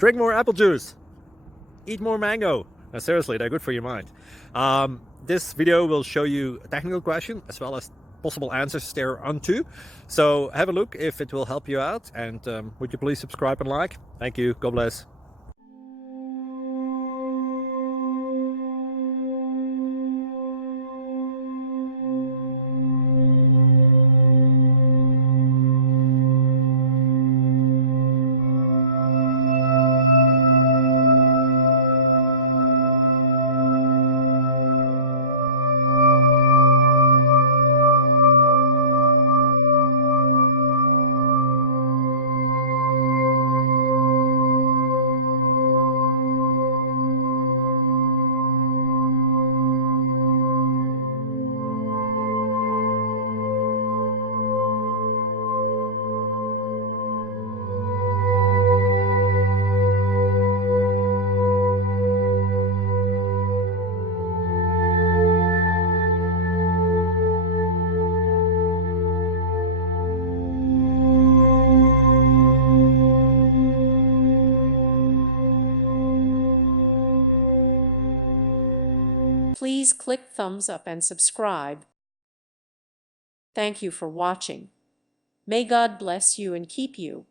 Drink more apple juice. Eat more mango. Seriously, they're good for your mind. This video will show you a technical question as well as possible answers thereunto. So have a look if it will help you out, and would you please subscribe and like? Thank you. God bless. Please click thumbs up and subscribe. Thank you for watching. May God bless you and keep you.